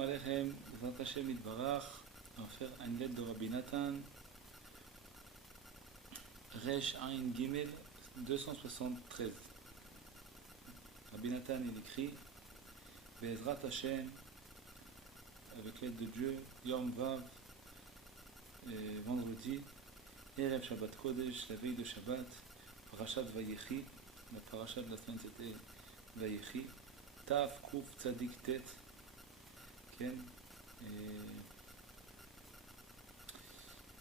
Shalom Aleichem, Zat Hashem Itbarach, on va faire une lettre de Rabbi Nathan, Resh Ain Gimel 273. Rabbi Nathan il écrit Be'ezrat Hashem, avec l'aide de Dieu, Yom Vav, vendredi, Erev Shabbat Kodesh, la veille de Shabbat, Parashat Vayechi, la parashat de la semaine c'était Vayechi, Taf Kuf Tzadik Tet, Ken,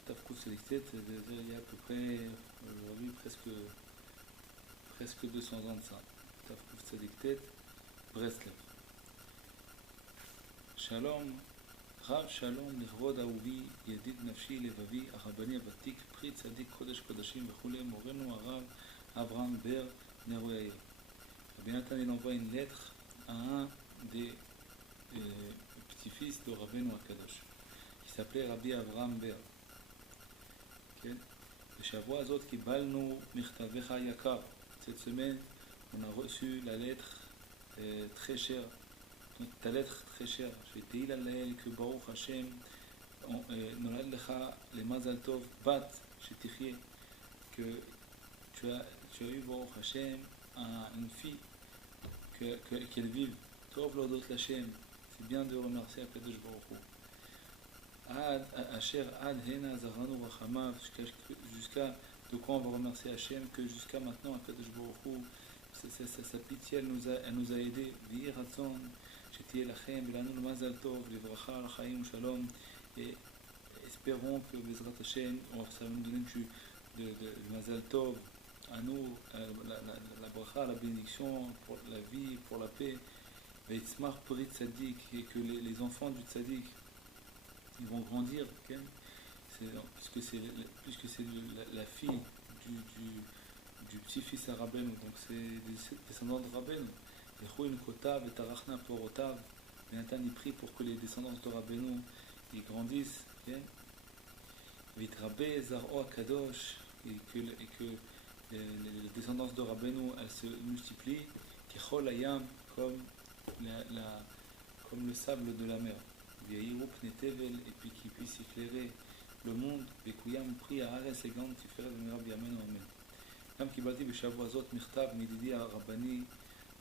Taf Kuf Tzadik Tet, il y a à peu près, aujourd'hui presque 200 ans de ça. Taf Kuf Tzadik Tet, Breslev. Shalom, Rav Shalom, לכבוד אהובי, ידיד נפשי, לבבי, הרבני הוותיק, פרי צדיק, קודש קודשים וכולי, מורנו הרב אברהם בר נרו יאיר. Rabbi Nathan il envoie une lettre à un des petits-fils de Rabbeinu Akadosh, qui s'appelait Rabbi Avraham Ber. בשבוע הזאת קיבלנו מכתבך היקר. Cette semaine, on a reçu la lettre très chère, ta lettre très chère, שתהילה לאל que ברוך השם נולד לך למזל טוב בת שתחיה, que tu as eu ברוך השם une fille, qu'elle vive. Tov l'odot l'Hashem, c'est bien de remercier Akadosh Baruch Hu. Ad asher ad hena zaranu rachamav, jusqu'à de quoi on va remercier Hachem, que jusqu'à maintenant Akadosh Baruch Hu, sa pitié elle nous a aidés. V'yi ratzon shetiye lachem v'lanu l'mazal tov livracha l'chaim shalom, et espérons que Bezrat Hashem, ça va nous donner du mazal tov à nous, la bracha, la bénédiction pour la vie, pour la paix, et que les enfants du tzaddik ils vont grandir, okay? Puisque c'est la fille du petit-fils à Rabbeinu, donc c'est des descendants de Rabbeinu. Nathan il prie pour que les descendants de Rabbeinu ils grandissent, okay? Et que les descendances de Rabbeinu elles se multiplient, comme le sable de la mer, et puis qu'ils puissent éclairer le monde, et prie à Ares et Gant Tiferet Rabbi Amen Amen. Comme קיבלתי בשבוע זאת מכתב מידידי הרבני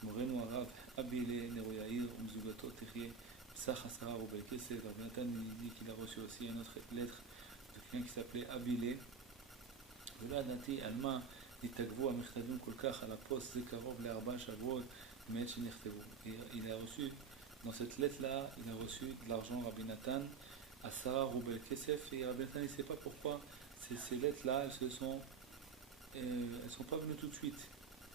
מורנו הרב אבי נרו יאיר ומזוגתו תחיה בסך 10 רובל כסף. Rabbi Nathan il dit qu'il a reçu aussi une autre lettre de quelqu'un qui s'appelait אבילה, ולא ידעתי על מה התעכבו המכתבים כל כך על הפוסט, זה קרוב ל4 שבועות מעת שנכתבו. Il a reçu, dans cette lettre-là, il a reçu de l'argent Rabbi Nathan à 10 roubles kesef, et Rabbi Nathan ne sait pas pourquoi ces lettres-là, elles sont pas venues tout de suite.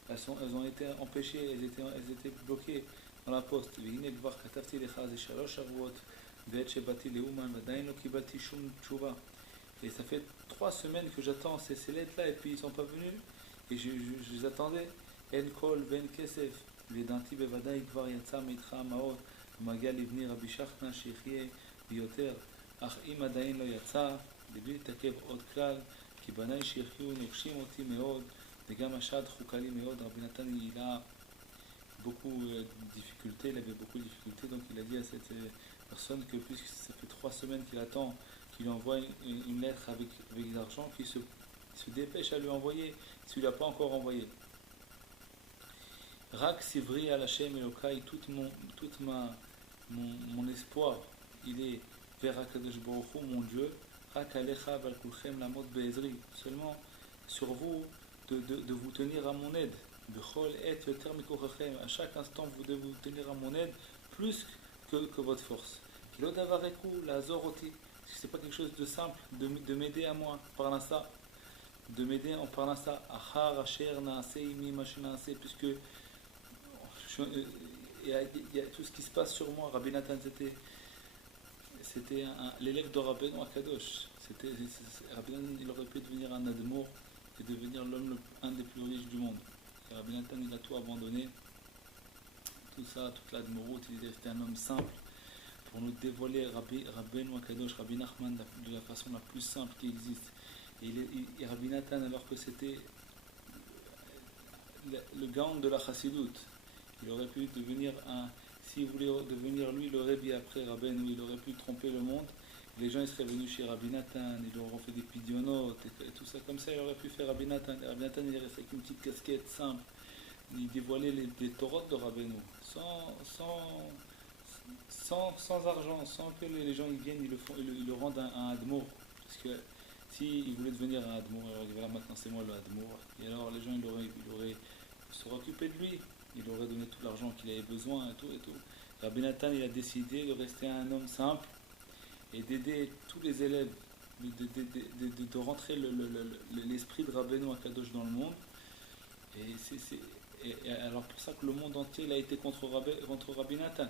Elles ont été empêchées, elles étaient bloquées dans la poste. והנה כבר כתבתי לך זה 3 שבועות ועת שבאתי לאומן ועדיין לא קיבלתי שום תשובה. Et ça fait 3 semaines que j'attends ces lettres-là et puis ils sont pas venus et je les attendais. En kol ven kesef ודעתי בוודאי כבר יצא מאיתך המעות ומגיע לבני רבי שכנה שיחיה ביותר, אך אם עדיין לא יצא, לבלי להתעכב עוד כלל, כי בניי שיחיו נוקשים אותי מאוד, וגם השד חוקה לי מאוד. רבי נתן il a beaucoup de difficultés, il avait beaucoup de difficultés, donc il a dit à cette personne que puisque ça fait 3 semaines qu'il attend, qu'il lui envoie une lettre avec de l'argent, qu'il se dépêche à lui envoyer, s'il ne l'a pas encore envoyé. Rak Sivri al Hashem Elokai, tout mon espoir, il est vers Akadosh Baruch Hu, mon Dieu. Rak Alecha val kulchem lamot be'ezri, seulement sur vous de vous tenir à mon aide. Bechol et yoter mikochachem, à chaque instant vous devez vous tenir à mon aide plus que votre force. Kilo davareku la zoroti, c'est pas quelque chose de simple de m'aider à moi par l'instant, de m'aider en parlant ça. Achar asher naase imi mash naase, puisque il y a tout ce qui se passe sur moi. Rabbi Nathan c'était l'élève de Rabbeinu Akadosh. Rabbi Nathan il aurait pu devenir un admour et devenir un des plus riches du monde. Et Rabbi Nathan il a tout abandonné, tout ça, toute l'admoroute, il est resté un homme simple pour nous dévoiler Rabbeinu Akadosh, Rabbi Nachman de la façon la plus simple qui existe. Et Rabbi Nathan, alors que c'était le gaon de la chassidoute, il aurait pu devenir S'il voulait devenir lui le Rebbe après Rabbeinu, il aurait pu tromper le monde. Les gens ils seraient venus chez Rabbi Nathan, ils leur auraient fait des pidionotes et tout ça. Comme ça, il aurait pu faire Rabbi Nathan. Rabbi Nathan, il est resté avec une petite casquette simple. Il dévoilait les torotes de Rabbeinu. Sans argent, sans que les gens ils viennent, ils le rendent un admour. Parce que s'il voulait devenir un admour, il aurait dit voilà, maintenant c'est moi le admour. Et alors les gens il aurait se occupé de lui. Il aurait donné tout l'argent qu'il avait besoin et tout et tout. Rabbi Nathan, il a décidé de rester un homme simple et d'aider tous les élèves, de rentrer l'esprit de Rabbeinu Akadosh dans le monde. Et alors pour ça que le monde entier il a été contre Rabbi Nathan.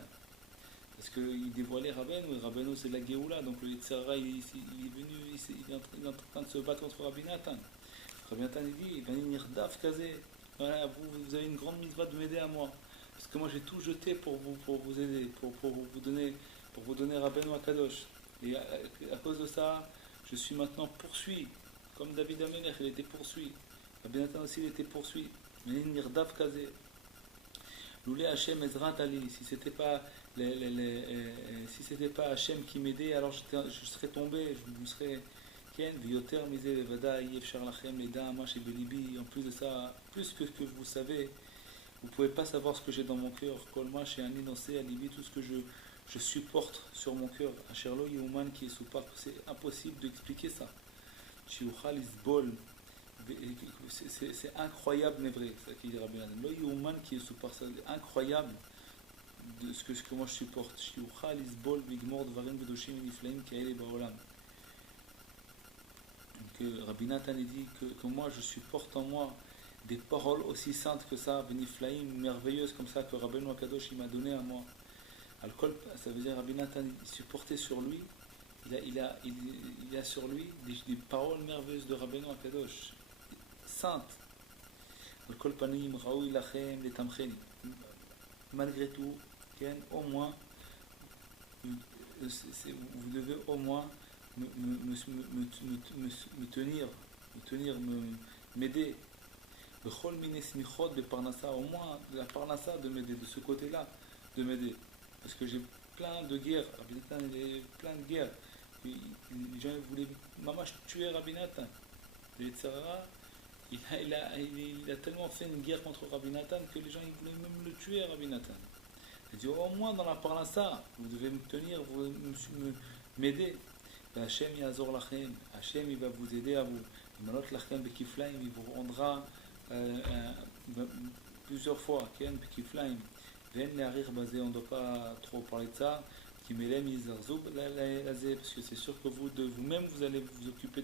Parce qu'il dévoilait Rabbeinu, et Rabbeinu c'est la Géoula, donc le Yitzhara il est venu, il est en train de se battre contre Rabbi Nathan. Rabbi Nathan il dit, Vani Nirdaf Kazé, voilà, vous avez une grande mitzvah de m'aider à moi. Parce que moi j'ai tout jeté pour vous aider, pour vous donner Rabbeinu Akadosh. Et à cause de ça, je suis maintenant poursuivi. Comme David Amelech, il était poursuivi. Rabbi Nathan aussi, il était poursuivi. Vani Nirdaf Kazé. Loulé Hachem Ezrat Ali, si c'était pas si c'était pas Hachem qui m'aidait, alors je serais tombé, je me serais Ken Vioter Misé Vada Yefchar Lachem Leda Amash et Belibi. En plus de ça, plus que vous savez, vous pouvez pas savoir ce que j'ai dans mon cœur. Kolma chez Aninocé Alibi, tout ce que je supporte sur mon cœur. Asherlo Yehuman qui est sous part, c'est impossible d'expliquer ça. Shiuchal Isbol. C'est incroyable mais vrai, c'est ça qu'il dit Rabbi Nathan. Lo Yehuman qui est sous part, c'est incroyable de ce que moi je supporte. Shiuchal Isbol Bigmor Dvarim Bedoshim Niflaim Kaele Baolam. Que Rabbi Nathan dit que moi je supporte en moi des paroles aussi saintes que ça, Beniflaim, merveilleuses comme ça que Rabbeinu Akadosh il m'a donné à moi. Al-Kol, ça veut dire Rabbi Nathan il supportait sur lui, il a sur lui des paroles merveilleuses de Rabbeinu Akadosh, saintes. Al-Kol panim raoui lachem letamcheni. Malgré tout, au moins, vous devez au moins me tenir, m'aider. Le chol mines michot de parnassa, au moins la parnassa de m'aider, de ce côté-là, de m'aider. Parce que j'ai plein de guerres, Rabbi Nathan, il y a plein de guerres. Les gens voulaient mamash tuer Rabbi Nathan. Le Yitzhara, il a tellement fait une guerre contre Rabbi Nathan que les gens ils voulaient même le tuer, Rabbi Nathan. Il dit au moins dans la parnassa, vous devez me tenir, m'aider. Hachem Yazor Lachem, Hachem il va vous aider à vous. Malot Lachem Bekiflaim, il vous rendra plusieurs fois. Ken Bekiflaim, Ven Leharir Bazé, on ne doit pas trop parler de ça. Kimelem Yizarzoub Lazé, parce que c'est sûr que vous-même vous allez vous occuper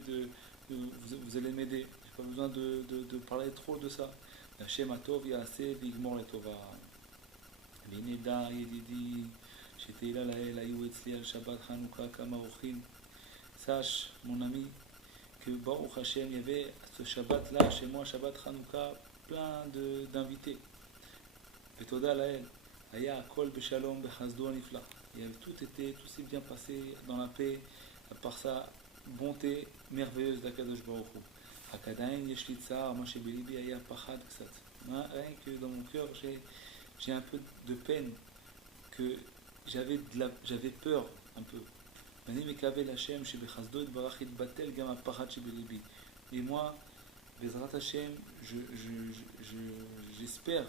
vous allez m'aider. J'ai pas besoin de parler trop de ça. Hachem Atov Yaase Vigmor Letova. Veneda Yedidi, j'étais là, Laïou Etzli al Shabbat Hanouka Kamarochin. Sache, mon ami, que Baruch Hashem, il y avait ce Shabbat-là, chez moi, Shabbat Hanouka, plein d'invités. Betoda Lael, Aya Kol Beshalom Bechazdo Anifla. Tout s'est bien passé dans la paix, par sa bonté merveilleuse d'Akadosh Baruch Hu. Akadain Yeshlitza, Amash Belibi Aya Pachad Ksat. Rien que dans mon cœur, j'ai un peu de peine, que j'avais peur un peu. Et moi, Bezrat Hashem, j'espère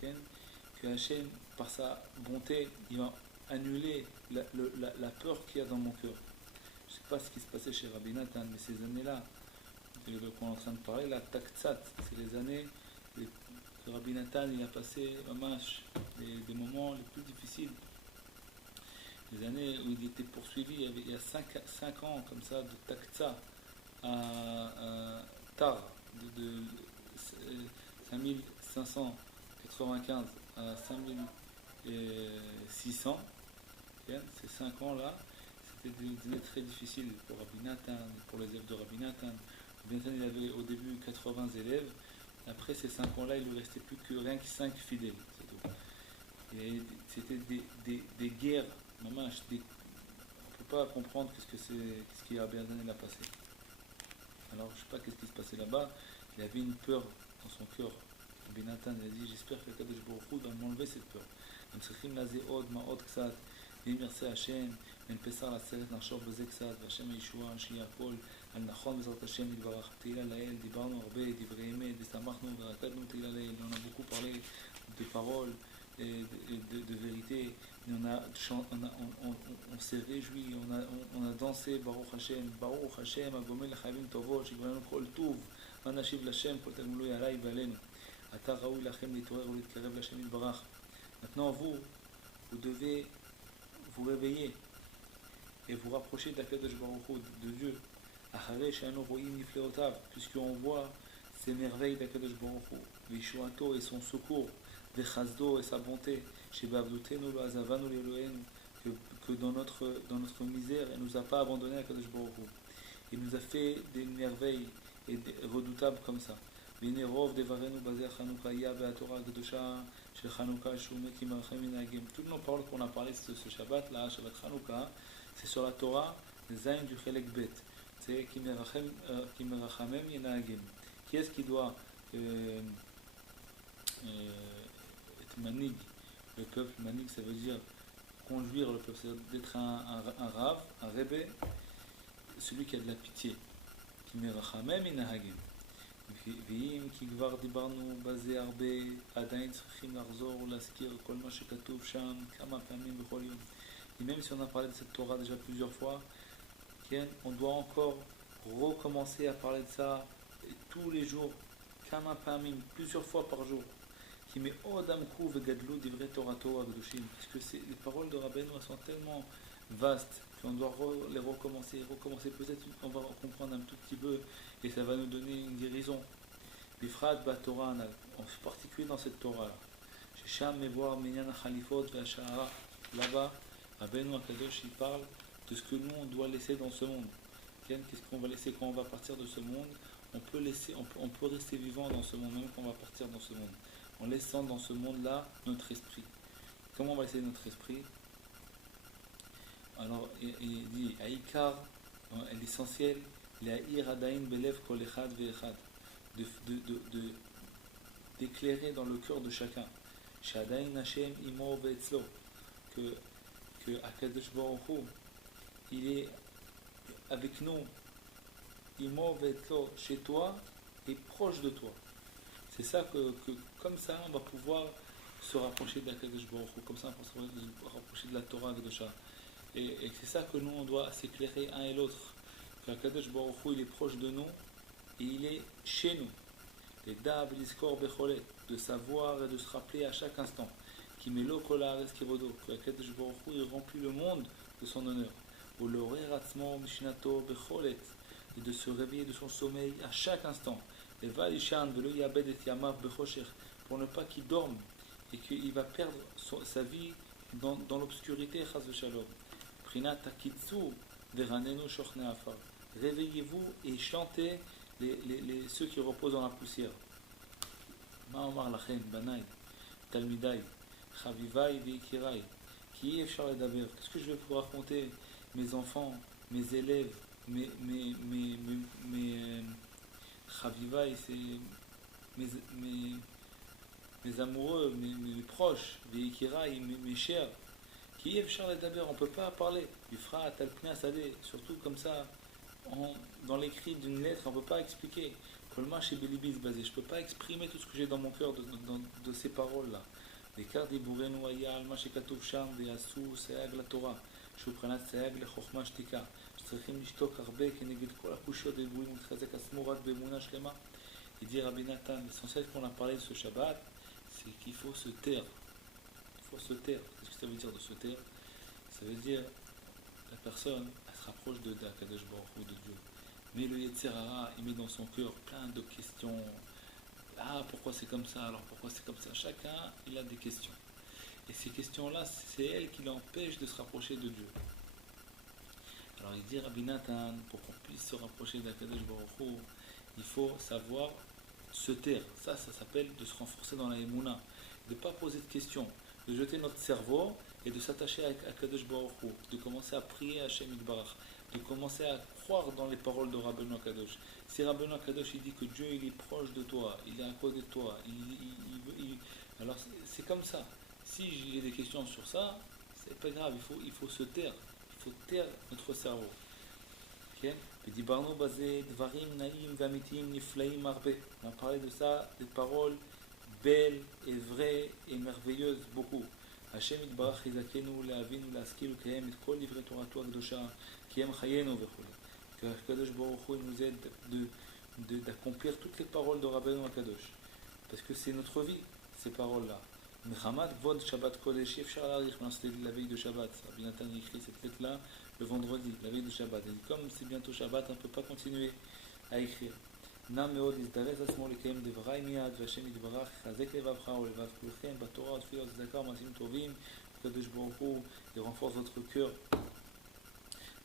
que Hashem, par sa bonté, il va annuler la peur qu'il y a dans mon cœur. Je ne sais pas ce qui se passait chez Rabbi Nathan, mais ces années-là, qu'on est en train de parler, la Taktsat, c'est les années que Rabbi Nathan il a passé des moments les plus difficiles. Les années où il était poursuivi, il y a 5 ans comme ça de Taktsa à Tar, de 5595 à 5600, ces 5 ans-là, c'était des années très difficiles pour Rabbi Nathan, pour les élèves de Rabbi Nathan. Rabbi Nathan, il avait au début 80 élèves, après ces 5 ans-là, il ne lui restait plus que rien que 5 fidèles, c'est tout. Et c'était des guerres. Maman, on ne peut pas comprendre qu'est-ce qu'il a passé. Alors, je ne sais pas qu'est-ce qui se passait là-bas. Il avait une peur dans son cœur. Rabbi Nathan a dit, j'espère que Kadosh Baruch Hu va m'enlever cette peur. הם צריכים לזה עוד, מה עוד קצת, ואם ירצה השם, ננפסה לסרט נחשוב בזה קצת, והשם הישועה שיהיה הכל על נכון בעזרת השם יתברך. תהילה לאל, דיברנו הרבה דברי אמת, ושמחנו ורקדנו תהילה לאל, on a beaucoup parlé de paroles, de vérité, on s'est réjoui, on a dansé, Baruch Hashem, הגומל לחייבים טובות, שיגמר לנו כל טוב, מה נשיב לשם, כל תגמולו עליי ועלינו. אתה ראוי לכם להתעורר ולהתקרב לשם יתברך. Maintenant vous devez vous réveiller et vous rapprocher d'Akadosh Baruch Hu, de Dieu, Acharei she'anu ro'im nifleotav, puisqu'on voit ces merveilles d'Akadosh Baruch Hu, Vishuato et son secours, Vechazdo et sa bonté, Shebavdutenu lo azavanu l'Elohenu, que dans notre misère, il ne nous a pas abandonné Akadosh Baruch Hu. Il nous a fait des merveilles et redoutables comme ça. Vénérov devarenu bazeh Chanukah ya ve'atorah kedusha shel Chanukah shume ki merachem minagim. Toutes nos paroles qu'on a parlé ce Shabbat là, Shabbat Chanukah, c'est sur la Torah, Zayin du Chelek Bet. C'est ki merachamem minagim. Qui est-ce qui doit être manig, le peuple? Manig, ça veut dire conduire le peuple, c'est d'être un rave, un rebbe, celui qui a de la pitié. Ki merachamem minagim. ואם כי כבר דיברנו בזה הרבה, עדיין צריכים לחזור ולהזכיר כל מה שכתוב שם כמה פעמים בכל יום. Et même si on a parlé de cette Torah déjà plusieurs fois, on doit encore recommencer à parler de ça tous les jours, כמה פעמים, plusieurs fois par jour. כי מאוד עמקו וגדלו דברי תורתו הקדושים. Parce que les paroles de Rabbeinu sont tellement vastes qu'on doit les recommencer. Peut-être on va comprendre un tout petit peu et ça va nous donner une guérison. Bifrat Torah, en particulier dans cette Torah là. Shesham mevoar minyan khalifot ve'ashara. Là-bas, Rabbeinu Akadosh il parle de ce que nous on doit laisser dans ce monde. Qu'est-ce qu'on va laisser quand on va partir de ce monde? On peut rester vivant dans ce monde même quand on va partir dans ce monde. En laissant dans ce monde-là notre esprit. Comment on va laisser notre esprit? Alors, il dit, Aïkar, l'essentiel, l'Aïr Adaïn Belev Kol Echad Ve'echad, d'éclairer dans le cœur de chacun. Shadaïn Hashem Imo Ve'etzlo, que Akadosh Baruch Hu, il est avec nous, Imo Ve'etzlo, chez toi et proche de toi. C'est ça que comme ça, on va pouvoir se rapprocher d'Akadosh Baruch Hu, comme ça, on va se rapprocher de la Torah Kedosha. Et c'est ça que nous, on doit s'éclairer un et l'autre. Qu'Akadosh Baruch Hu, il est proche de nous et il est chez nous. Les dav, l'iskor, becholet, de savoir et de se rappeler à chaque instant. Qui met l'eau kolar eskivodo, que Akadosh Baruch Hu, il remplit le monde de son honneur. Ou l'orer atzmo mishnato becholet, et de se réveiller de son sommeil à chaque instant. Et va lishan velo yabed et yamav bechosher, pour ne pas qu'il dorme et qu'il va perdre sa vie dans l'obscurité, chas v'shalom. Réveillez-vous et chantez ceux qui reposent dans la poussière. Ma'omar lachem, banai, talmidai, chavivai veikirai, qui est Charles Daber. Qu'est-ce que je vais pouvoir raconter? Mes enfants, mes élèves, mes chavivai, c'est mes amoureux, mes proches, veikirai, mes chers. Qui est Charles Daber, on ne peut pas parler. Il fera Talpnia Sadeh, surtout comme ça, dans l'écrit d'une lettre, on ne peut pas expliquer. Kolma chez Belibis basé, je ne peux pas exprimer tout ce que j'ai dans mon cœur de ces paroles-là. Les cardi bourenu ayal, machekatov sham, ve'asu, se'ag la Torah, shupranat se'ag le chokhma shtika, shtrichim lishtok arbe, keneged kol akushot debuim, utchazek asmurat be'emuna shlema. Il dit Rabbi Nathan, l'essentiel qu'on a parlé de ce Shabbat, c'est qu'il faut se taire. Il faut se taire. Qu'est-ce que ça veut dire de se taire? Ça veut dire la personne, elle se rapproche de Akadosh Baruch Hu, de Dieu. Mais le Yetzer Hara, il met dans son cœur plein de questions. Ah, pourquoi c'est comme ça? Alors pourquoi c'est comme ça? Chacun, il a des questions. Et ces questions-là, c'est elles qui l'empêchent de se rapprocher de Dieu. Alors il dit Rabbi Nathan, pour qu'on puisse se rapprocher d'Akadosh Baruch Hu, il faut savoir se taire. Ça s'appelle de se renforcer dans la Emouna. De ne pas poser de questions. De jeter notre cerveau et de s'attacher à Kadosh Baruch Hu, de commencer à prier à Hashem Yitbarach, de commencer à croire dans les paroles de Rabbeinu Kadosh. Si Rabbeinu Kadosh il dit que Dieu il est proche de toi, il est à côté de toi, alors c'est comme ça. Si j'ai des questions sur ça, c'est pas grave, il faut se taire. Il faut taire notre cerveau. כן? ודיברנו בזה דברים נעים ואמיתיים נפלאים הרבה. On a parlé de ça, des paroles belles et vraies et merveilleuses beaucoup. השם יתברך יזכנו להבין ולהשכיל ולקיים את כל דברי תורתו הקדושה, כי הם חיינו וכו'. Que Kadosh Baruch Hu nous aide d'accomplir toutes les paroles de Rabbeinu Akadosh. Parce que c'est notre vie, ces paroles-là. Mechamat Vod Shabbat Kodesh, Efshar Larich, c'était la veille de Shabbat. Rabbi Nathan écrit cette lettre-là le vendredi, la veille de Shabbat. Et comme c'est bientôt Shabbat, on ne peut pas continuer à écrire. נא מאוד להזדרז עצמו לקיים דברי מיד, והשם יתברך יחזק לבבך ולבב כולכם בתורה ותפילות צדקה ומעשים טובים. הקדוש ברוך הוא renforce votre cœur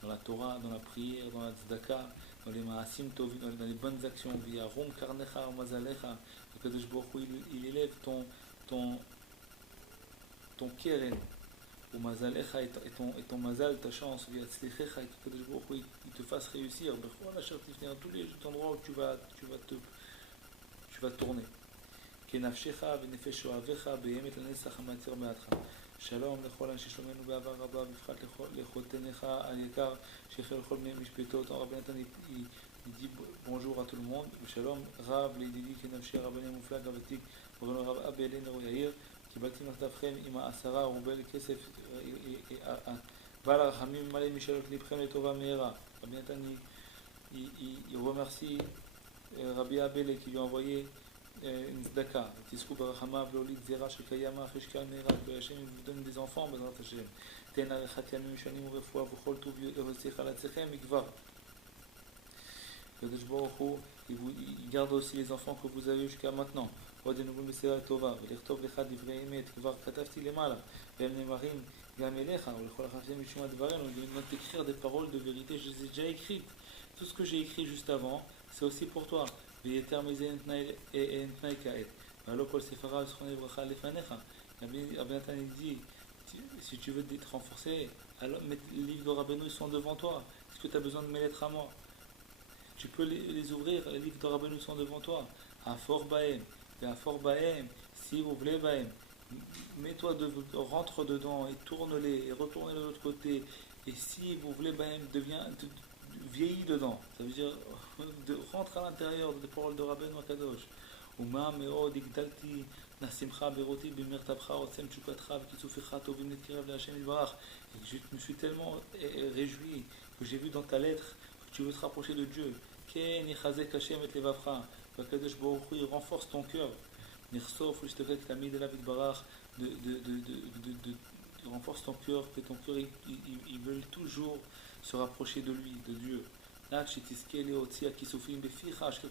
dans la Torah, dans la prière, dans la tzedaka, dans les maasim tovim, dans les bonnes actions. Viyarum karnecha umazalecha. Akadosh Baruch Hu, il élève ton keren, umazalecha et ton mazal, ta chance. Viyatzlichecha, et Akadosh Baruch Hu, il te fasse réussir. Bechol asher tifnei, dans tous les endroits où tu vas tourner. כנפשך ונפש אוהביך באמת לנצח המעצר בעדך. שלום לכל אנשי שלומנו באהבה רבה, בפרט לחותניך היקר שהחל לכל בני משפטות. רבי נתן il dit bonjour à tout le monde. Shalom רב לידידי כנפשי הרבני המופלג הוותיק רבנו הרב אבי אלינר יאיר, קיבלתי מכתבכם עם 10 רובל כסף בעל הרחמים מלא משאלות לבכם לטובה מהרה. רבי נתן il remercie Rabbi Abele qui lui a envoyé une tzedaka, tisku barachama v'lolit zera shekayama cheshkal meira, que Hachem vous donne des enfants, bezrat Hachem. Ten arechat yamim shanim urefoua v'chol tov yosech alatzechem mikvar. Kadosh Baruch Hu, il garde aussi les enfants que vous avez jusqu'à maintenant. עוד ינוגון בסדר טובה, ולכתוב לך דברי אמת, כבר כתבתי למעלה, והם נאמרים גם אליך, ולכל החפצים משום הדברים, on va t'écrire des paroles de vérité, je les ai déjà écrites. Tout ce que j'ai écrit juste avant, c'est aussi pour toi. ויתר מזה אין תנאי כעת. והלא כל ספריו זכרון לברכה לפניך. Rabbi Nathan dit, si tu veux être renforcé, alors les livres de Rabbeinu sont devant toi. Est-ce que tu as besoin de mes lettres à moi? Tu peux les ouvrir, les livres de Rabbeinu sont devant toi. Afor Bahem, Afor Bahem, si vous voulez Bahem. Mets-toi, rentre dedans et tourne-les et retourne de l'autre côté. Et si vous voulez Bahem, vieillis dedans. Ça veut dire rentre à l'intérieur des paroles de Rabbeinu Akadosh. ומה מאוד הגדלתי נשמחה בראותי במרתבך עוצם תשוקתך וכיסופיך טובים להתקרב להשם יתברך. Je me suis tellement réjoui que j'ai vu dans ta lettre que tu veux te rapprocher de Dieu. כן יחזק השם את לבבך, והקדוש ברוך הוא renforce ton cœur. נחשוף ולהשתוקק תמיד אליו יתברך, renforce ton cœur, que ton cœur il veut toujours se rapprocher de lui, de Dieu. Là, que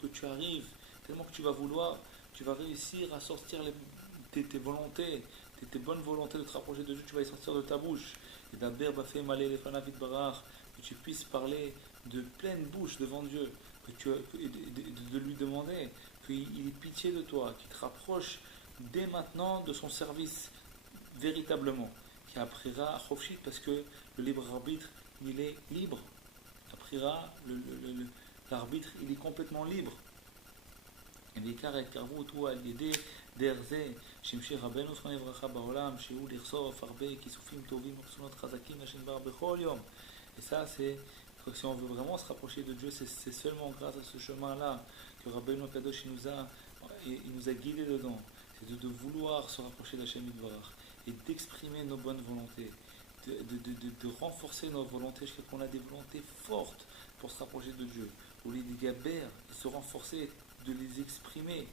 tu arrives, tellement que tu vas vouloir, tu vas réussir à sortir tes volontés, tes bonnes volontés de te rapprocher de Dieu, tu vas les sortir de ta bouche. Et d'abord, que tu puisses parler de pleine bouche devant Dieu, de lui demander qu'il ait pitié de toi, qu'il te rapproche dès maintenant de son service véritablement. Qui apprira à Chofshit, parce que le libre arbitre, il est libre. L'arbitre, il est complètement libre. Et בעיקר ההתקרבות הוא על ידי דרך זה שהמשיך רבנו זכרונו לברכה בעולם, שהוא לחשוף הרבה כיסופים טובים וחסונות חזקים להשם יתברך בכל יום. Et ça, c'est que si on veut vraiment se rapprocher de Dieu, c'est seulement grâce à ce chemin-là que Rabbeinu Akadosh il nous a guidés dedans. C'est de vouloir se rapprocher d'Hachem Yitbarach et d'exprimer nos bonnes volontés. De renforcer nos volontés jusqu'à ce qu'on a des volontés fortes pour se rapprocher de Dieu. Ou les gaber, de se renforcer, de les exprimer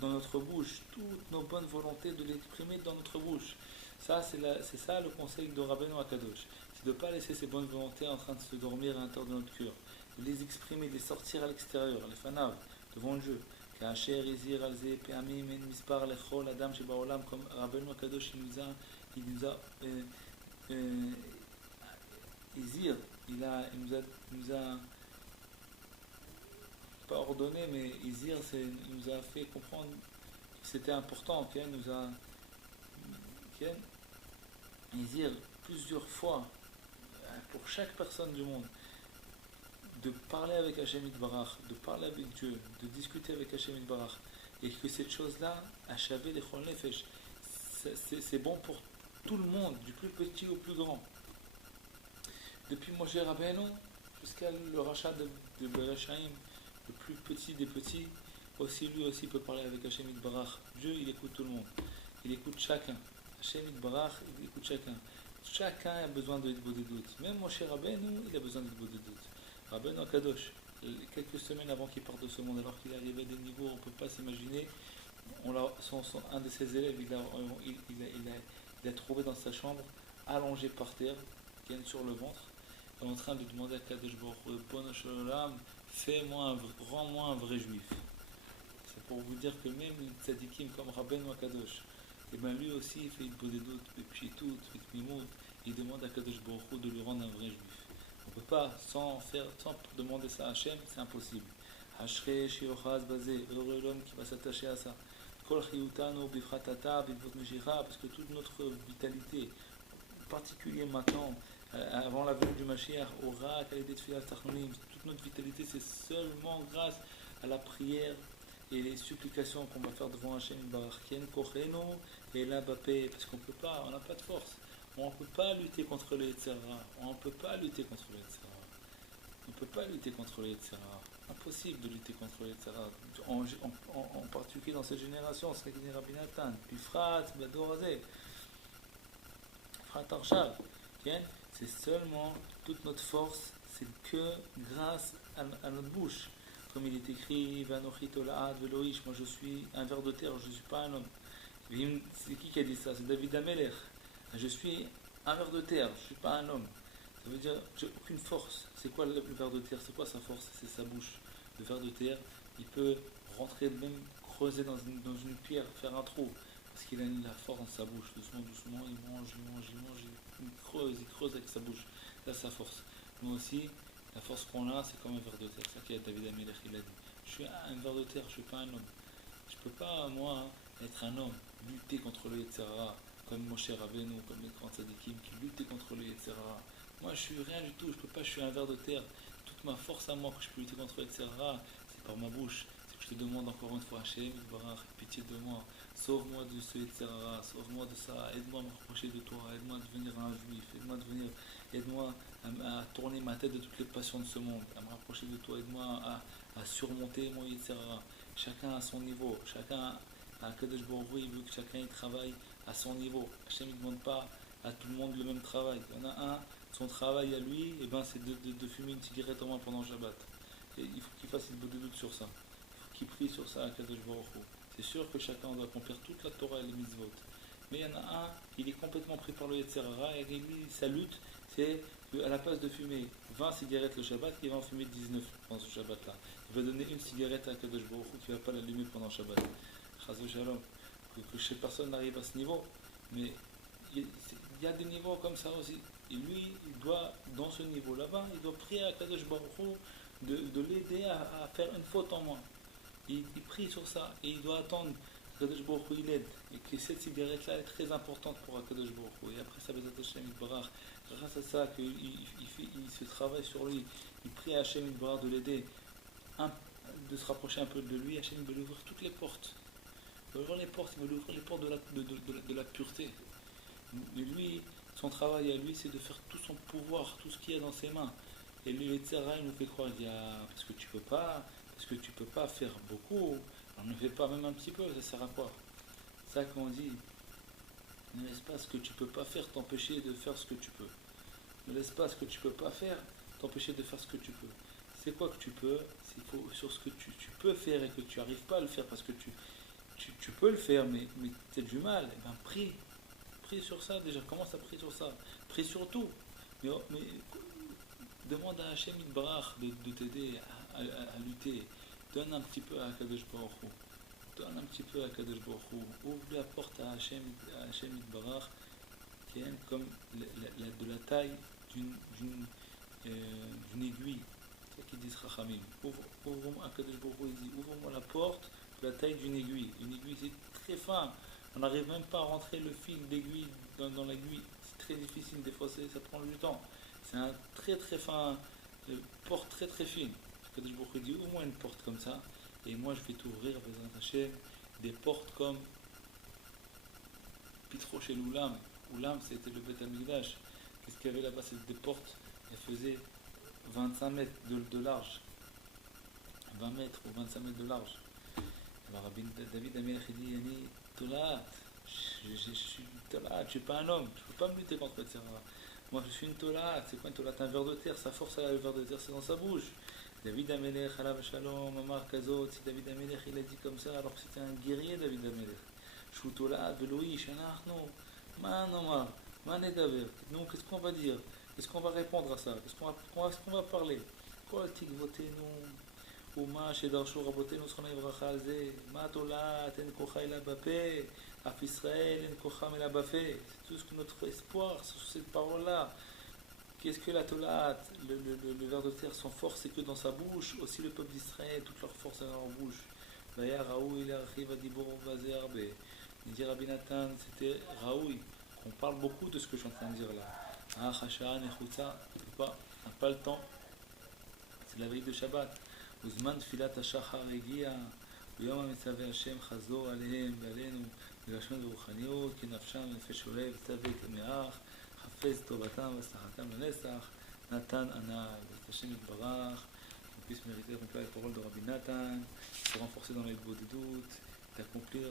dans notre bouche, toutes nos bonnes volontés, de les exprimer dans notre bouche. Ça, c'est ça le conseil de Rabbeinu Akadosh. C'est de ne pas laisser ces bonnes volontés en train de se dormir à l'intérieur de notre cœur. De les exprimer, de les sortir à l'extérieur, les fanav, devant Dieu. כאשר הזהיר על זה פעמים אין מספר לכל אדם שבעולם, comme רבנו הקדוש il nous a Izir, il nous a pas ordonné, mais Izir, il nous a fait comprendre que c'était important, qu'il nous a Izir plusieurs fois pour chaque personne du monde de parler avec Hachem Yitbarach, de parler avec Dieu, de discuter avec Hachem Yitbarach, et que cette chose-là, Achavé Lechol Nefesh, c'est bon pour tout le monde, du plus petit au plus grand. Depuis Moshe Rabbeinu jusqu'à le rachat de Bereshhaim, le plus petit des petits, aussi lui aussi peut parler avec Hachem Yitbarach. Dieu, il écoute tout le monde. Il écoute chacun. Hachem Yitbarach, il écoute chacun. Chacun a besoin de doutes. Même Moshe Rabbeinu, il a besoin de doutes. Rabbeinu Akadosh, quelques semaines avant qu'il parte de ce monde, alors qu'il arrivait à des niveaux où on ne peut pas s'imaginer, un de ses élèves, il a trouvé dans sa chambre, allongé par terre, sur le ventre, en train de demander à Kadosh Baruch Hu, rends-moi un vrai juif. C'est pour vous dire que même les tzadikim comme Rabbeinu Akadosh, et bien lui aussi il fait une bodédoute, une pchitout, une mimout, il demande à Kadosh Baruch Hu de lui rendre un vrai juif. On ne peut pas, sans demander ça à Hachem, c'est impossible. Ashrei Shiochaz Bazé, heureux l'homme qui va s'attacher à ça. Kol Chiyutanu Bifratata Bivot Meshicha, parce que toute notre vitalité, en particulier maintenant, avant la venue du Mashiach, Ora, Kalidei Tfilat Tachnonim, toute notre vitalité, c'est seulement grâce à la prière et les supplications qu'on va faire devant Hachem Barach Ken Kocheno et la Bapé, parce qu'on peut pas, on n'a pas de force. On ne peut pas lutter contre le Yetzirah. On ne peut pas lutter contre le Yetzirah. On ne peut pas lutter contre le Yetzirah. Impossible de lutter contre le Yetzirah. En particulier dans cette génération, c'est Rabbi Nathan, puis Frat, Badorazé, Frat Arshal. C'est seulement toute notre force, c'est que grâce à notre bouche. Comme il est écrit, Vanochi Tola'ad Veloish, moi je suis un ver de terre, je ne suis pas un homme. C'est qui a dit ça? C'est David Amelech. Je suis un ver de terre, je ne suis pas un homme. Ça veut dire, j'ai aucune force. C'est quoi le ver de terre? C'est quoi sa force? C'est sa bouche. Le ver de terre, il peut rentrer, même creuser dans une pierre, faire un trou, parce qu'il a la force dans sa bouche. Doucement, doucement, il mange, il creuse avec sa bouche. C'est sa force. Nous aussi, la force qu'on a, c'est comme un ver de terre. C'est ça que David Amelech il a dit. Je suis un ver de terre, je ne suis pas un homme. Je ne peux pas, moi, être un homme, lutter contre le Yetzirah, comme Moshe Rabbeinu, comme les grands tzadikim qui luttaient contre le Yetzirah. Moi, je suis rien du tout, je peux pas, je suis un ver de terre. Toute ma force à moi que je peux lutter contre le Yetzirah, c'est par ma bouche. C'est que je te demande encore une fois, Hachem, pitié de moi, sauve-moi de ce Yetzirah, sauve-moi de ça, aide-moi à me rapprocher de toi, aide-moi à devenir un juif, aide-moi à tourner ma tête de toutes les passions de ce monde, à me rapprocher de toi, aide-moi à surmonter mon Yetzirah. Chacun à son niveau, chacun à Kadosh Baruch Hu, il veut que chacun il travaille à son niveau. Hachem ne demande pas à tout le monde le même travail. Il y en a un, son travail à lui, et ben, c'est de fumer une cigarette au moins pendant Shabbat. Et il faut qu'il fasse une bonne doute sur ça. Il faut qu'il prie sur ça à Kadosh Baruch Hu. C'est sûr que chacun doit accomplir toute la Torah et les mitzvot. Mais il y en a un, il est complètement pris par le Yetzirah, et lui, sa lutte, c'est qu'à la place de fumer 20 cigarettes le Shabbat, il va en fumer 19 pendant ce Shabbat-là. Il va donner une cigarette à Kadosh Baruch Hu qui ne va pas l'allumer pendant Shabbat. Chas v'shalom. Que chez personne n'arrive à ce niveau, mais il y a des niveaux comme ça aussi. Et lui, il doit, dans ce niveau là-bas, il doit prier à Kadosh Baruch Hu de l'aider à faire une faute en moins. Il prie sur ça et il doit attendre que Kadosh Baruch Hu il aide. Et que cette cigarette-là est très importante pour Kadosh Baruch Hu. Et après ça, Bezat Hashem Yitbarach, grâce à ça, qu'il se travaille sur lui, il prie à Hashem Yitbarach de l'aider, de se rapprocher un peu de lui. Hashem va lui ouvrir toutes les portes. Il va ouvrir les portes, il va lui ouvrir les portes de la pureté. Et lui, son travail à lui, c'est de faire tout son pouvoir, tout ce qu'il y a dans ses mains. Et lui, le Yetzirah, il nous fait croire, il dit, parce que tu peux pas faire beaucoup, on ne fait pas même un petit peu, ça sert à quoi? C'est ça qu'on dit, ne laisse pas ce que tu peux pas faire t'empêcher de faire ce que tu peux. Ne laisse pas ce que tu peux pas faire t'empêcher de faire ce que tu peux. C'est quoi que tu peux? C'est sur ce que tu peux faire et que tu n'arrives pas à le faire parce que tu peux le faire, mais tu as du mal. Eh ben, prie sur ça déjà. Commence à prier sur ça. Prie sur tout. Mais demande à Hachem Yitbarach de t'aider à lutter. Donne un petit peu à Kadosh Baruch Hu. Donne un petit peu à Kadosh Baruch Hu. Ouvre la porte à Hachem Yitbarach qui est comme de la taille d'une aiguille. C'est ça qu'ils disent Chachamim. Ouvre-moi, Kadosh Baruch Hu, il dit, ouvre-moi la porte de la taille d'une aiguille. Une aiguille, c'est très fin. On n'arrive même pas à rentrer le fil d'aiguille dans l'aiguille. C'est très difficile, des fois ça prend du temps. C'est un très très fin, porte très très fine. Kadosh Baruch Hu dit, ouvre-moi une porte comme ça, et moi je vais t'ouvrir, Bezrat Hashem, des portes comme Yitro chez l'Oulam. Oulam, c'était le Beth Amikdash. Qu'est-ce qu'il y avait là-bas? C'était des portes. Elles faisaient 25 mètres de large. 20 mètres ou 25 mètres de large. Alors Rabbi David Amelech il dit Yanni, Tolat, je suis Tolat, je ne suis pas un homme, je ne peux pas me lutter contre etc. Moi je suis une Tolat, c'est quoi une Tolat? Un ver de terre, sa force à le ver de terre c'est dans sa bouche. David Amelech, Alav Shalom, Amar Kazot, si David Amelech il a dit comme ça alors que c'était un guerrier David Amelech. Je suis Tolat, Veloï, Shanachno, Man Omar, Man Edaver. Nous qu'est-ce qu'on va dire? Qu'est-ce qu'on va répondre à ça? Qu'est-ce qu'on va parler? Quoi nous ומה שדרשו רבותינו זכרונם לברכה על זה, מה התולעת, אין כוחה אלא בפה, אף ישראל אין כוחם אלא בפה. C'est tout ce que notre espoir sur cette parole-là. Qu'est-ce que la tolate, le ver de terre, son force c'est que dans sa bouche, aussi le peuple d'Israël, toute leur force est dans leur bouche. Vaya Raoui, il arrive à Dibor Vazé Arbe. Il dit Rabbi Nathan, c'était Raoui, qu'on parle beaucoup de ce que je suis en train de dire là. Ah, Chasha, Nechutza, on n'a pas le temps, c'est la veille de Shabbat. וזמן תפילת השחר הגיע, ויום המצווה השם חזור עליהם ועלינו בגשמיות ורוחניות, כי נפשם נפש אוהב, צדק מעך, חפש טובתם והצלחתם לנצח, נתן הנעל. השם יתברך, qu'on puisse mériter d'accomplir les paroles de Rabbi Nathan, se renforcer dans l'Hitbodedut, d'accomplir,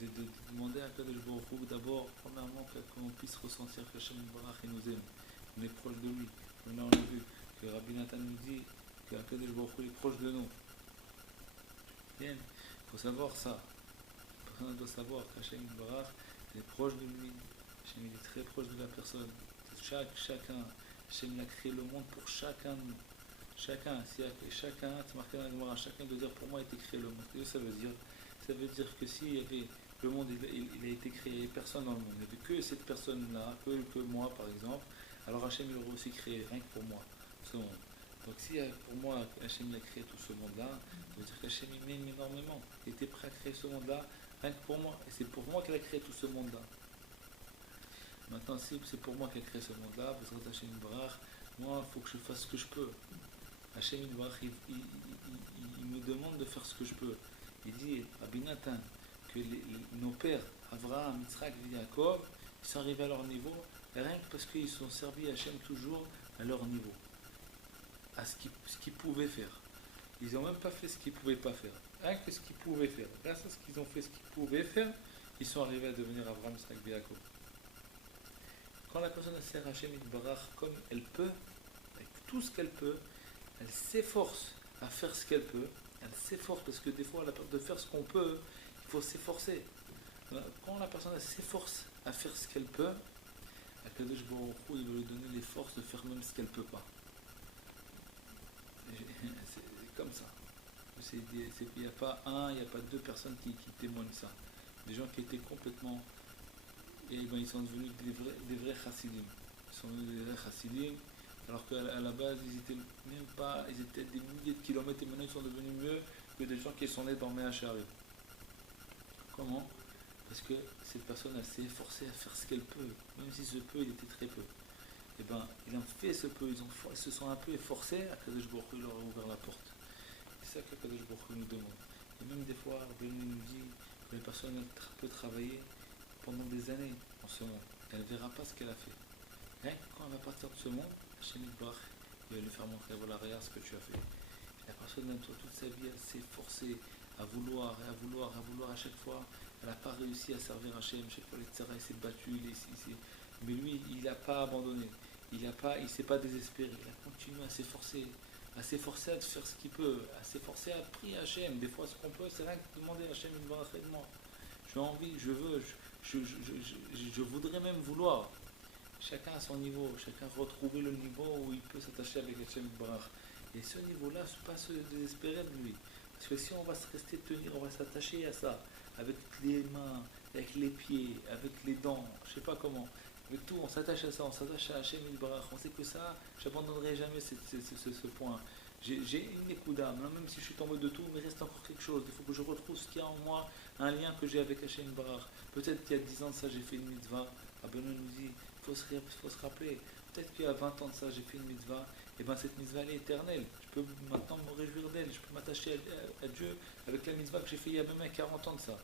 de demander à Kadosh Baruch Hu d'abord, premièrement, qu'on puisse ressentir que Hashem Yitbarach il nous aime, on est proche de lui. Là on a vu que Rabbi Nathan nous dit que Kadosh Baruch Hu est proche de nous. Bien, il faut savoir ça. Personne doit savoir qu'Hashem Yitbarach est proche de lui. Hachem est très proche de la personne. Chacun. Hachem a créé le monde pour chacun de nous. Chacun, chacun, c'est marqué dans la Gemara, chacun doit dire pour moi a été créé le monde. Qu'est-ce que ça veut dire? Ça veut dire que s'il y avait le monde, il a été créé, personne dans le monde, il n'y avait que cette personne-là, que moi par exemple, alors Hachem il aurait aussi créé rien que pour moi ce monde. Donc si pour moi Hachem a créé tout ce monde-là, ça veut dire qu'Hachem m'aime énormément. Il était prêt à créer ce monde-là rien que pour moi. Et c'est pour moi qu'il a créé tout ce monde-là. Maintenant, si c'est pour moi qu'il a créé ce monde-là, parce que Hachem Yitbarach, moi, il faut que je fasse ce que je peux. Hachem Yitbarach, il me demande de faire ce que je peux. Il dit, Rabbi Nathan, que nos pères, Avraham, Yitzhak et Yaakov, ils sont arrivés à leur niveau, rien que parce qu'ils sont servis à Hachem toujours à leur niveau, à ce qu'ils pouvaient faire. Ils n'ont même pas fait ce qu'ils ne pouvaient pas faire, rien que ce qu'ils pouvaient faire. Grâce à ce qu'ils ont fait ce qu'ils pouvaient faire, ils sont arrivés à devenir Avraham, Yitzhak et Yaakov. Quand la personne sert Hachem Yitbarach comme elle peut, avec tout ce qu'elle peut, elle s'efforce à faire ce qu'elle peut, elle s'efforce parce que des fois, de faire ce qu'on peut, il faut s'efforcer. Quand la personne s'efforce à faire ce qu'elle peut, Akadosh Baruch Hu, il va lui donner les forces de faire même ce qu'elle ne peut pas. C'est comme ça. Il n'y a pas il n'y a pas deux personnes qui témoignent ça. Des gens qui étaient complètement... Et ben, ils sont devenus des vrais chassidim. Ils sont devenus des vrais chassidim, alors qu'à la base, ils étaient même pas, ils étaient des milliers de kilomètres et maintenant ils sont devenus mieux que des gens qui sont nés dans Mea Shearim. Comment? Parce que cette personne, elle s'est efforcée à faire ce qu'elle peut, même si ce peu, il était très peu. Et ben, il en fait ce peu, ils se sont un peu efforcés, Akadosh Baruch Hu leur a ouvert la porte. C'est ça qu'Akadosh Baruch Hu nous demande. Et même des fois, Rabbi nous dit que la personne peut travailler pendant des années en ce monde. Elle ne verra pas ce qu'elle a fait. Rien que quand elle va partir de ce monde, Hachem Yitbarach, il va lui faire montrer, voilà, regarde ce que tu as fait. Et la personne, même toi, toute sa vie, elle s'est forcée à vouloir, à chaque fois. Elle n'a pas réussi à servir Hachem. Chaque fois, il s'est battu. Mais lui, il n'a pas abandonné. Il ne s'est pas désespéré. Il a continué à s'efforcer. À s'efforcer à faire ce qu'il peut. À s'efforcer à prier Hachem. Des fois, ce qu'on peut, c'est rien que demander à Hachem Yitbarach, aide-moi. J'ai envie, je veux, je voudrais même vouloir. Chacun à son niveau, chacun retrouver le niveau où il peut s'attacher avec Hachem Yitbarach. Et ce niveau-là, ne pas se désespérer de lui. Parce que si on va se rester tenir, on va s'attacher à ça, avec les mains, avec les pieds, avec les dents, je ne sais pas comment, avec tout, on s'attache à ça, on s'attache à Hachem Yitbarach. On sait que ça, je n'abandonnerai jamais ce point. J'ai une écouda, même si je suis tombé de tout, mais il reste encore quelque chose. Il faut que je retrouve ce qu'il y a en moi, un lien que j'ai avec Hachem Yitbarach. Peut-être qu'il y a 10 ans de ça, j'ai fait une mitzvah. Rabbeinu nous dit, il faut se rappeler. Peut-être qu'il y a 20 ans de ça, j'ai fait une mitzvah. Et bien cette mitzvah, elle est éternelle. Je peux maintenant me réjouir d'elle. Je peux m'attacher à Dieu avec la mitzvah que j'ai fait il y a même 40 ans de ça.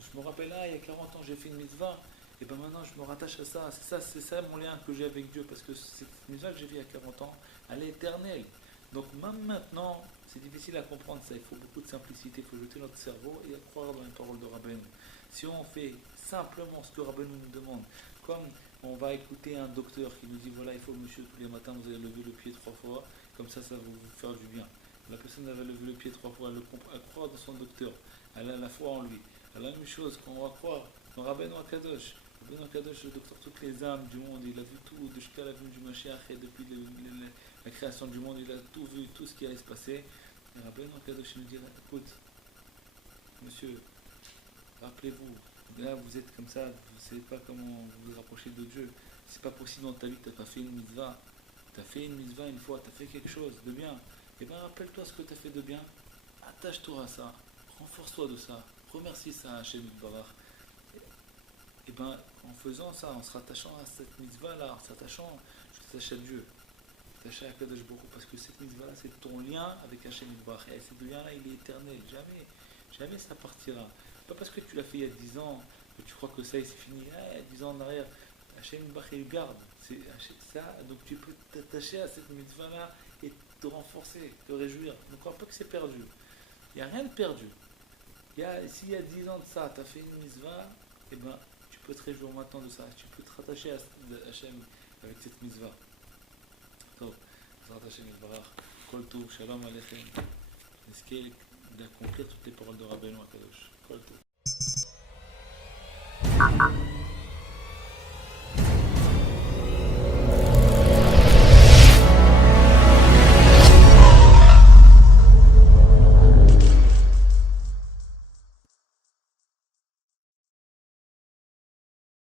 Je me rappelle, il y a 40 ans, j'ai fait une mitzvah. et ben maintenant je me rattache à ça. C'est ça mon lien que j'ai avec Dieu, parce que cette mitzvah que j'ai vue il y a 40 ans, elle est éternelle. Donc même maintenant, c'est difficile à comprendre ça, il faut beaucoup de simplicité, il faut jeter notre cerveau et croire dans les paroles de Rabbeinu. Si on fait simplement ce que Rabbeinu nous demande, comme on va écouter un docteur qui nous dit voilà, il faut monsieur tous les matins vous allez lever le pied 3 fois, comme ça va vous faire du bien. La personne elle va lever le pied 3 fois, elle croit dans son docteur, elle a la foi en lui. Elle a la même chose qu'on va croire dans Rabbeinu Akadosh. Rabbeinu Akadosh, le docteur toutes les âmes du monde, il a vu tout, jusqu'à la venue du Mashiach, et depuis la création du monde, il a tout vu, tout ce qui allait se passer. Et Rabbeinu Akadosh nous dit écoute, monsieur, rappelez-vous, là vous êtes comme ça, vous ne savez pas comment vous rapprocher de Dieu. C'est pas possible dans ta vie que tu n'as pas fait une mitzvah. Tu as fait une mitzvah une fois, tu as fait quelque chose de bien. Et bien rappelle-toi ce que tu as fait de bien, attache-toi à ça, renforce-toi de ça, remercie ça à Hachem Barach. Et bien en faisant ça, en se rattachant à cette mitzvah-là, en s'attachant, je t'attache à Dieu, t'attache à Kadosh Baruch Hu, parce que cette mitzvah-là, c'est ton lien avec Hachem Barach. Et ce lien-là, il est éternel, jamais ça partira. Pas parce que tu l'as fait il y a 10 ans, que tu crois que ça, c'est fini, il y a 10 ans en arrière. Hachem Barach, il garde. C'est ça, donc tu peux t'attacher à cette mitzvah-là et te renforcer, te réjouir. Ne crois pas que c'est perdu. Il n'y a rien de perdu. S'il y a 10 ans de ça, tu as fait une mitzvah, et ben, tu peux te réjouir maintenant de ça. Tu peux te rattacher à Hachem avec cette mitzvah. Donc, Hachem Barach, Kol Tov, Shalom Aleichem. Est-ce d'accomplir toutes les paroles de Rabbeinu Akadosh. Kol Tov.